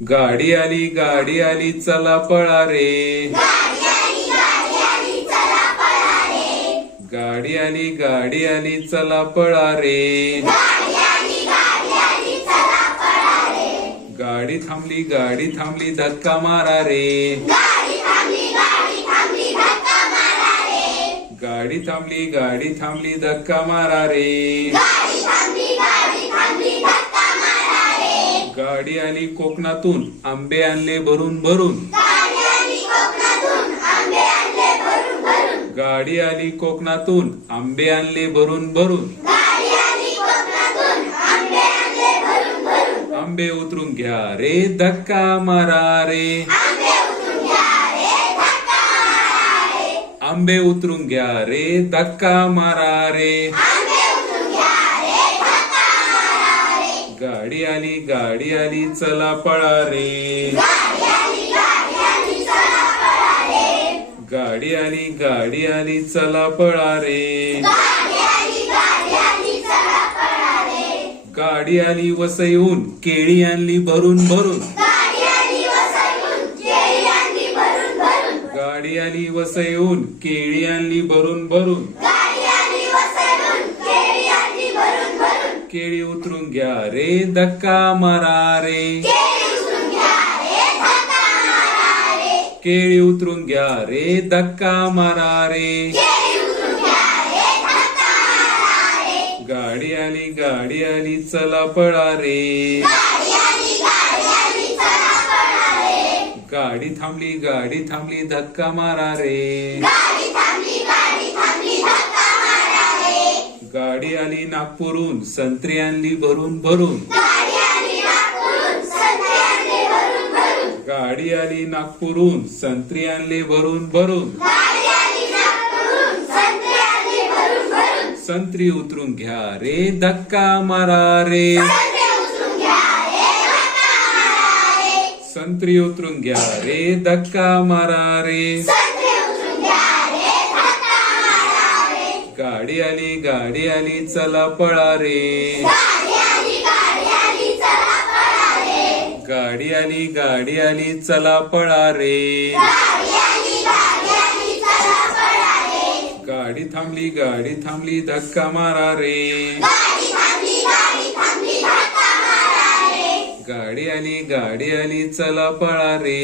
गाडी आली गाडी आली चला पळा रे. गाडी आली गाडी आली चला पळा रे. गाडी थांबली गाडी थांबली धक्का मारा रे. गाडी थांबली गाडी थांबली धक्का मारा रे. गाडी आली कोकणातून आंबे आणले भरून भरून. गाडी आली कोकणातून आंबे आणले भरून भरून. आंबे उतरून घ्या रे धक्का मारा रे. आंबे उतरून घ्या रे धक्का मारा रे. गाडी आली गाडी आली चला पळा रे गाडी आली गाडी आली चला पळा रे गाडी आली वसईहून केळी आणली भरून भरून. गाडी आली वसईहून केळी आणली भरून भरून. केळी उतरून घ्या रे धक्का मारा रे केळी उतरून घ्या रे धक्का मारा रे गाडी आली गाडी आली चला पळा रे गाडी थांबली गाडी थांबली धक्का मारा रे गाडी आली नागपूरहून संत्री आणली भरून भरून. गाडी आली नागपूरहून संत्री आणले भरून भरून. संत्री उतरून घ्या रे धक्का मारा रे. संत्री उतरून घ्या रे धक्का मारा रे. गाडी आली गाडी आली चला पळा रे. गाडी आली गाडी आली चला पळा रे. गाडी थांबली गाडी थांबली धक्का मारा रे. गाडी आली गाडी आली चला पळा रे.